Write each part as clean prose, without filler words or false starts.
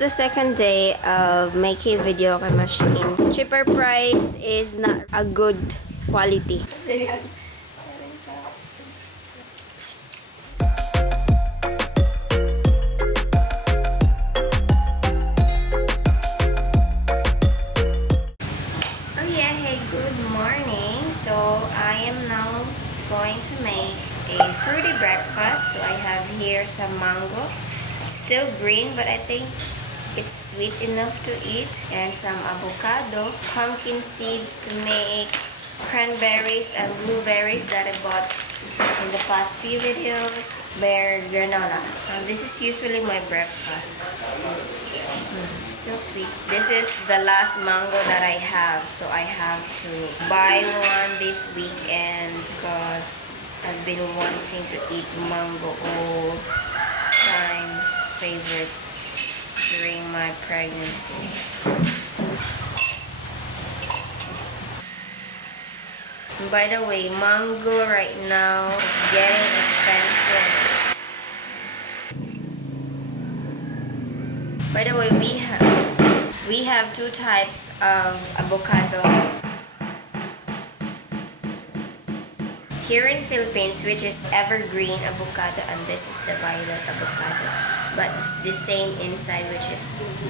The second day of making Karaoke Machine. Cheaper price is not a good quality. Oh yeah, hey, good morning. So I am now going to make a fruity breakfast. So I have here some mango. It's still green, but I think it's sweet enough to eat, and some avocado, pumpkin seeds to mix, cranberries and blueberries that I bought in the past few videos, bear granola. This is usually my breakfast. Still sweet. This is the last mango that I have, so I have to buy one this weekend because I've been wanting to eat mango all time. Favorite during my pregnancy. And by the way, mango right now is getting expensive. By the way, we have two types of avocado here in Philippines, which is evergreen avocado, and this is the violet avocado. But it's the same inside, which is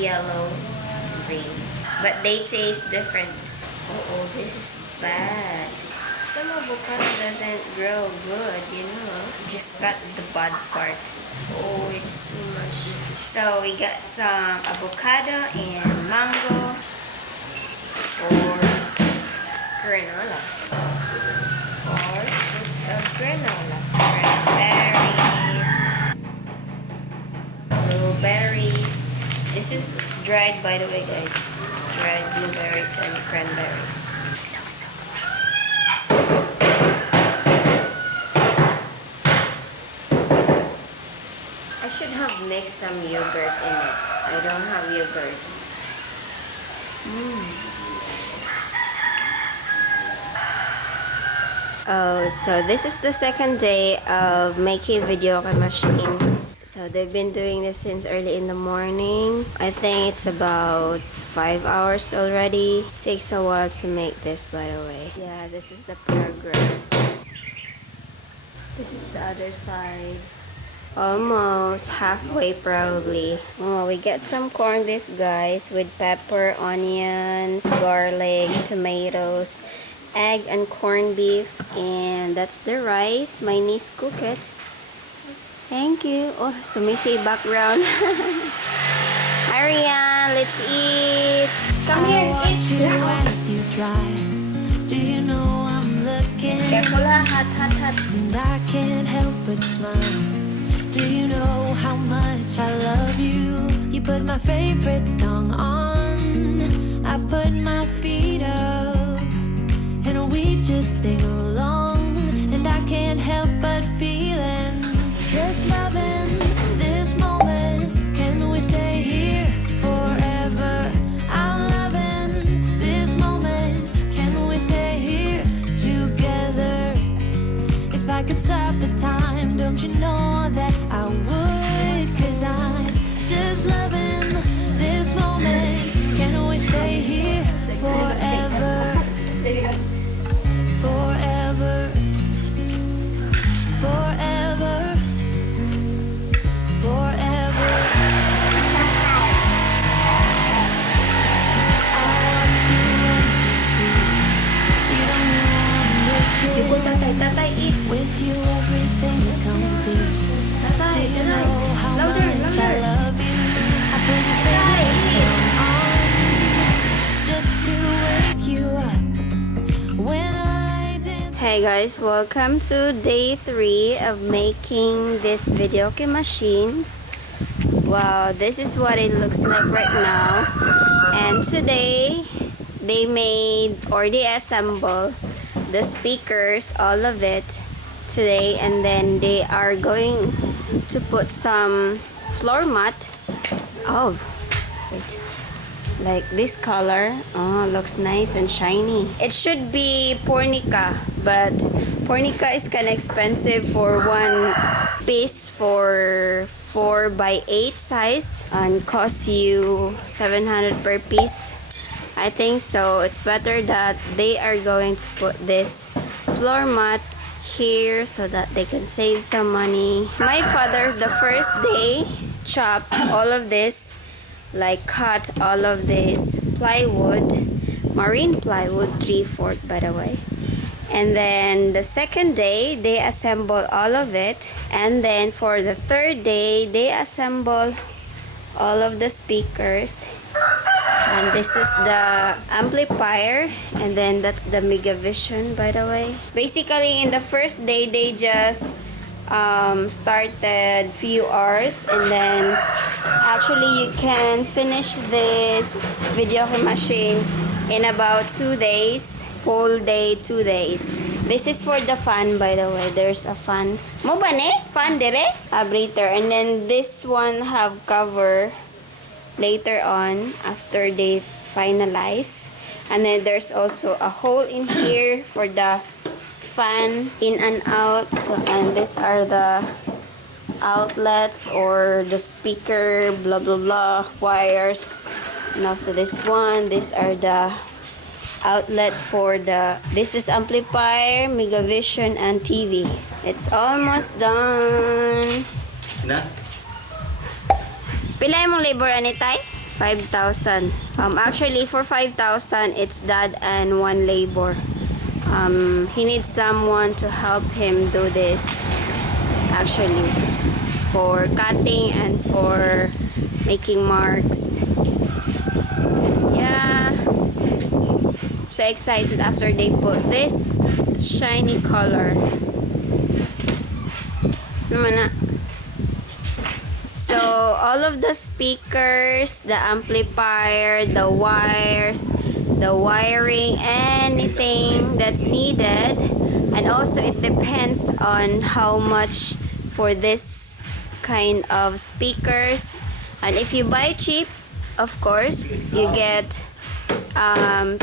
yellow green. But they taste different. Oh, this is bad. Some avocado doesn't grow good, you know. Just cut the bad part. Oh, it's too much. So we got some avocado and mango or granola. Or scoops of granola. Blueberries. This is dried, by the way, guys. Dried blueberries and cranberries. I should have mixed some yogurt in it. I don't have yogurt. Oh, so this is the second day of making Karaoke Machine. So they've been doing this since early in the morning. I think it's about 5 hours already. It takes a while to make this, by the way. Yeah, this is the progress. This is the other side. Almost halfway, probably. Oh, we get some corned beef, guys, with pepper, onions, garlic, tomatoes, egg and corned beef, and that's the rice. My niece cooked it. Thank you. Oh, sumisay background. Ariane, let's eat. Come here, eat. You try. Do you know I'm looking? Careful, hot, hot, hot. And I can't help but smile. Do you know how much I love you? You put my favorite song on. I put my feet up, and we just sing along. And I can't help but feeling. Just loving this moment. Can we stay here forever? I'm loving this moment. Can we stay here together? If I could stop the time, don't you know that I would? 'Cause I'm just loving this moment. Can we stay here forever? Forever. Forever. Forever. I want you and so sweet. You don't know I'm looking. You go, tatay, tatay, eat. With you everything is complete. Tatay, Do you know how louder, much I louder. love you? I put your favorite song on just to wake you up when I dance. Hey guys, welcome to day 3 of making this Karaoke Machine. Wow, this is what it looks like right now. And today they made, or they assemble the speakers, all of it today, and then they are going to put some floor mat. Oh, wait. Like this color. Oh, looks nice and shiny. It should be pornica, but Fornica is kind of expensive for one piece for 4 by 8 size and costs you 700 per piece. I think so. It's better that they are going to put this floor mat here so that they can save some money. My father, the first day, chopped all of this, like cut all of this plywood, marine plywood, 3/4 by the way. And then the second day, they assemble all of it. And then for the third day, they assemble all of the speakers. And this is the amplifier. And then that's the Megavision, by the way. Basically, in the first day, they just started few hours. And then, actually, you can finish this video machine in about 2 days. Full day, 2 days. This is for the fan, by the way. There's a fan. Mo ba ne? Fan dire? Breather. And then this one have cover later on after they finalize. And then there's also a hole in here for the fan in and out. So, and these are the outlets or the speaker, blah blah blah, wires. And also this one. These are the outlet for the, this is amplifier, Megavision, and TV. It's almost done. Na? Pila mong labor anitay? 5,000. Actually for 5,000 it's dad and one labor. He needs someone to help him do this, actually, for cutting and for making marks. Yeah, so excited after they put this shiny color. Naman na. So all of the speakers, the amplifier, the wires, the wiring, anything that's needed. And also it depends on how much for this kind of speakers. And if you buy cheap, of course you get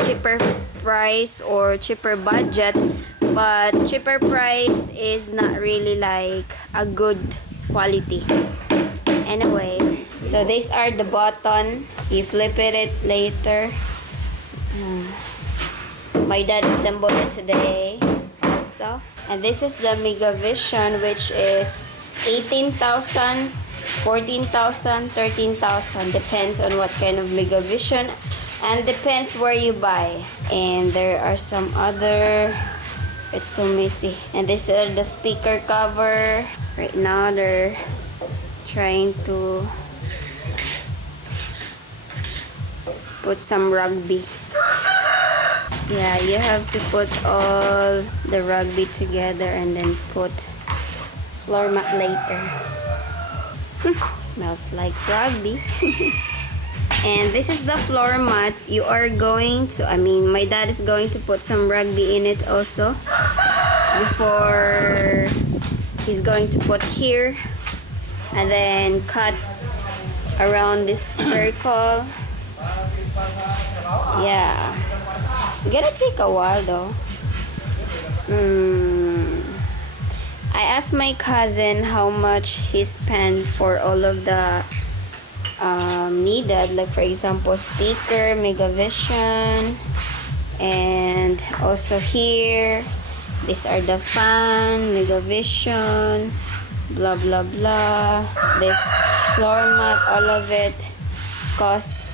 cheaper price or cheaper budget, but cheaper price is not really like a good quality. Anyway, so these are the button. You flip it later. My dad assembled it today also. And this is the Megavision, which is 18,000, 14,000, 13,000. Depends on what kind of Megavision and depends where you buy. And there are some other, it's so messy. And these are the speaker cover. Right now they're trying to put some rugby. Yeah, you have to put all the rugby together and then put floor mat later. Smells like rugby. And this is the floor mat. You are going to, my dad is going to put some rugby in it also before he's going to put here and then cut around this circle. Yeah, it's gonna take a while though. I asked my cousin how much he spent for all of the needed, like for example speaker, Megavision, and also here these are the fan, Megavision, blah blah blah. This floor mat, all of it costs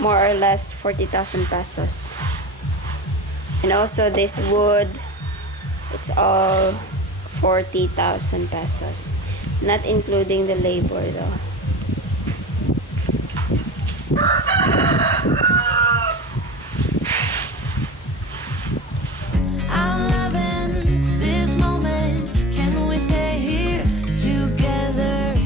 more or less 40,000 pesos. And also this wood, it's all 40,000 pesos, not including the labor though. I'm loving this moment. Can we stay here together?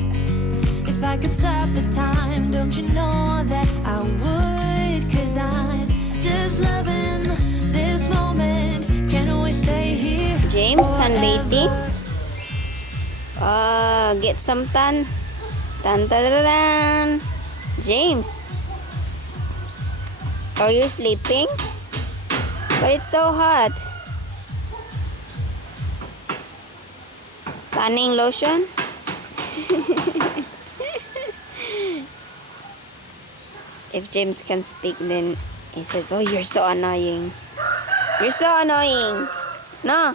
If I could stop the time, don't you know that I would? 'Cause I'm just loving this moment. Can we stay here? James, sunbathing. Get some tan. Tan tararan. James, are you sleeping? But it's so hot. Tanning lotion? If James can speak, then he says, "Oh, you're so annoying. You're so annoying." No.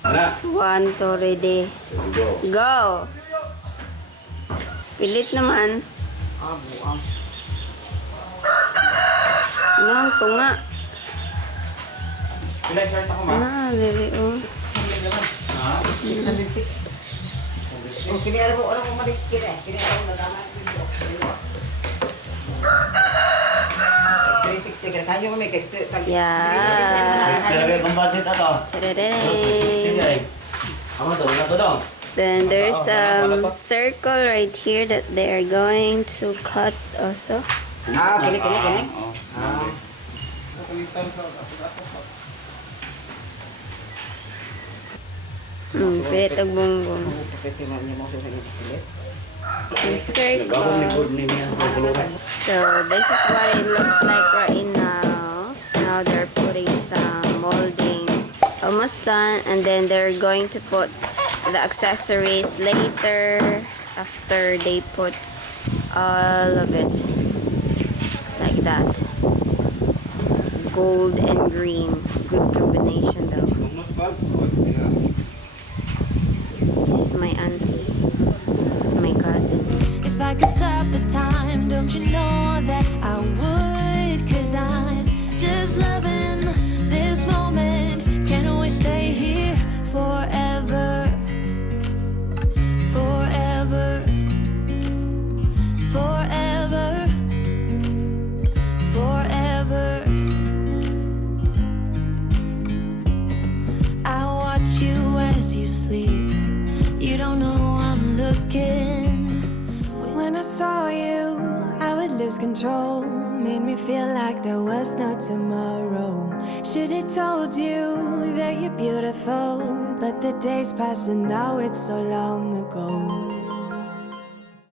Wala. 1, 2, ready. Go. Pilit naman. Ano, tunga. Pilay shirt ako, ma. Dili, oh. Ha? 606. Oh, kini alam ko mali kini. Kini alam na tama dito. 360 kan kanyo ko may tag. Yeah. Kaya kung budget na to. Tadadang. Sige. Amo to, na to dong. Then there's circle right here that they are going to cut also. Kini. Ah. Pilit og bongbong. Some circle. So this is what it looks like right now. Now they're putting some molding. Almost done, and then they're going to put the accessories later after they put all of it like that. Gold and green, good combination though. This is my auntie. This is my cousin. If I could stop the time, don't you know that I would? 'Cause I'm just loving this moment. Can we stay here forever? Forever. Forever. Forever. I watch you as you sleep. You don't know I'm looking. When I saw you, I would lose control. Made me feel like there was no tomorrow. Should've told you that you're beautiful, but the days pass and now it's so long ago.